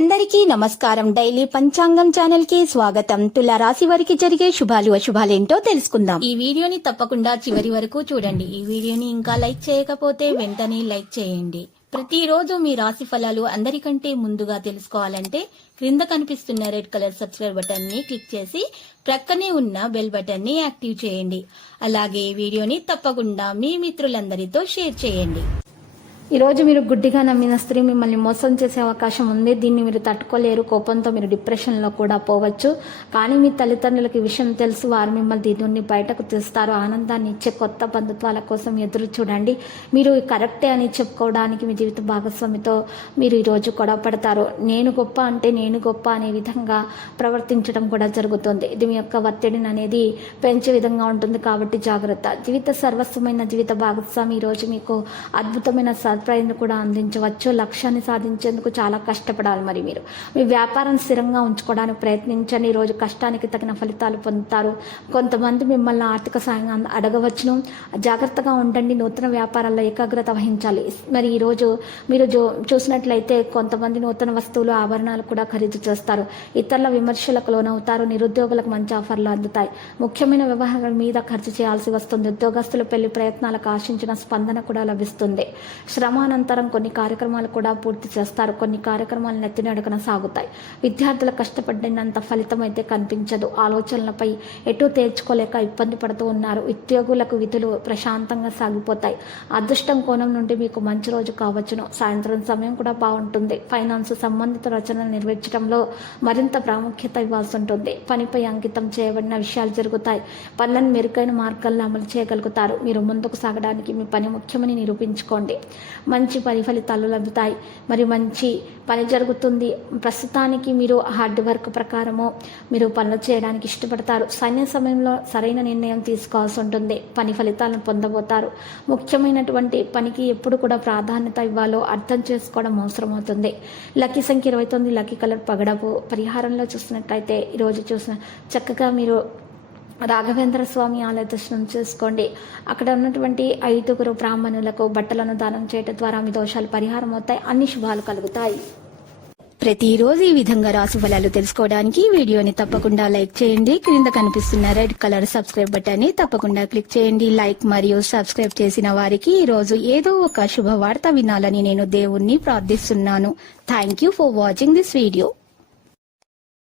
అందరికీ నమస్కారం. డైలీ పంచాంగం ఛానల్ కి స్వాగతం. తుల రాశి వారికి జరిగే శుభాలు అశుభాలేంటో తెలుసుకుందాం. ఈ వీడియోని తప్పకుండా చివరి వరకు చూడండి. ఈ వీడియోని ఇంకా లైక్ చేయకపోతే వెంటనే లైక్ చేయండి. ప్రతిరోజు మీ రాశి ఫలాలు అందరికంటే ముందుగా తెలుసుకోవాలంటే క్రింద కనిపిస్తున్న రెడ్ కలర్ సబ్స్క్రైబ్ బటన్ ని క్లిక్ చేసి ప్రక్కనే ఉన్న బెల్ బటన్ ని యాక్టివ్ చేయండి. అలాగే ఈ వీడియోని తప్పకుండా మీ మిత్రులందరితో షేర్ చేయండి. ఈరోజు మీరు గుడ్డిగా నమ్మిన స్త్రీ మిమ్మల్ని మోసం చేసే అవకాశం ఉంది. దీన్ని మీరు తట్టుకోలేరు. కోపంతో మీరు డిప్రెషన్లో కూడా పోవచ్చు. కానీ మీ తల్లిదండ్రులకి విషయం తెలుసు. వారు మిమ్మల్ని దీని నుండి బయటకు తీస్తారు. ఆనందాన్ని ఇచ్చే కొత్త బంధుత్వాల కోసం ఎదురు చూడండి. మీరు కరెక్టే అని చెప్పుకోవడానికి మీ జీవిత భాగస్వామితో మీరు ఈరోజు గొడవ పడతారు. నేను గొప్ప అంటే నేను గొప్ప అనే విధంగా ప్రవర్తించడం కూడా జరుగుతుంది. ఇది మీ యొక్క ఒత్తిడిని అనేది పెంచే విధంగా ఉంటుంది. కాబట్టి జాగ్రత్త. జీవిత సర్వస్వమైన జీవిత భాగస్వామి ఈరోజు మీకు అద్భుతమైన సర్ప్రైజ్ను కూడా అందించవచ్చు. లక్ష్యాన్ని సాధించేందుకు చాలా కష్టపడాలి. మరి మీరు మీ వ్యాపారం స్థిరంగా ఉంచుకోవడానికి ప్రయత్నించండి. ఈరోజు కష్టానికి తగిన ఫలితాలు పొందుతారు. కొంతమంది మిమ్మల్ని ఆర్థిక సాయం అడగవచ్చును. జాగ్రత్తగా ఉండండి. నూతన వ్యాపారాల్లో ఏకాగ్రత వహించాలి. మరి ఈరోజు మీరు చూసినట్లయితే కొంతమంది నూతన వస్తువులు ఆభరణాలు కూడా ఖరీదు చేస్తారు. ఇతరుల విమర్శలకు లోనవుతారు. నిరుద్యోగులకు మంచి ఆఫర్లు అందుతాయి. ముఖ్యమైన వ్యవహారాల మీద ఖర్చు చేయాల్సి వస్తుంది. ఉద్యోగస్తులు పెళ్లి ప్రయత్నాలకు ఆశించిన స్పందన కూడా లభిస్తుంది. శ్రమానంతరం కొన్ని కార్యక్రమాలు కూడా పూర్తి చేస్తారు. కొన్ని కార్యక్రమాలు నెత్తినడుగున సాగుతాయి. విద్యార్థులు కష్టపడినంత ఫలితం అయితే కనిపించదు. ఆలోచనలపై ఎటు తేల్చుకోలేక ఇబ్బంది పడుతూ ఉన్నారు. ఉద్యోగులకు విధులు ప్రశాంతంగా సాగిపోతాయి. అదృష్టం కోణం నుండి మీకు మంచి రోజు కావచ్చును. సాయంత్రం సమయం కూడా బాగుంటుంది. ఫైనాన్స్ సంబంధిత రచనలు నిర్వహించడంలో మరింత ప్రాముఖ్యత ఇవ్వాల్సి ఉంటుంది. పనిపై అంకితం చేయబడిన విషయాలు జరుగుతాయి. పనులను మెరుగైన మార్గాల్లో అమలు చేయగలుగుతారు. మీరు ముందుకు సాగడానికి మీ పని ముఖ్యమని నిరూపించుకోండి. మంచి పని ఫలితాలు లభిస్తాయి. మరి మంచి పని జరుగుతుంది. ప్రస్తుతానికి మీరు హార్డ్ వర్క్ ప్రకారము మీరు పనులు చేయడానికి ఇష్టపడతారు. సరైన సమయంలో సరైన నిర్ణయం తీసుకోవాల్సి ఉంటుంది. పని ఫలితాలను పొందబోతారు. ముఖ్యమైనటువంటి పనికి ఎప్పుడు కూడా ప్రాధాన్యత ఇవ్వాలో అర్థం చేసుకోవడం అవసరమవుతుంది. లక్కీ సంఖ్య 29. Lucky colour పగడపు. పరిహారంలో చూసినట్లయితే ఈరోజు చూసిన చక్కగా మీరు రాఘవేంద్ర స్వామి ఆలయ దర్శనం చేసుకోండి. అక్కడ ఉన్నటువంటి 5 బ్రాహ్మణులకు బట్టలను దానం చేయడం ద్వారా మీ దోషాలు పరిహారం అవుతాయి. అన్ని శుభాలు కలుగుతాయి. ప్రతిరోజు ఈ విధంగా రాశి ఫలాలు తెలుసుకోవడానికి వీడియోని తప్పకుండా లైక్ చేయండి. క్రింద కనిపిస్తున్న రెడ్ కలర్ సబ్స్క్రైబ్ బటన్ ని తప్పకుండా క్లిక్ చేయండి. లైక్ మరియు సబ్స్క్రైబ్ చేసిన వారికి ఈ రోజు ఏదో ఒక శుభవార్త వినాలని నేను దేవుణ్ణి ప్రార్థిస్తున్నాను. Thank you for watching this video.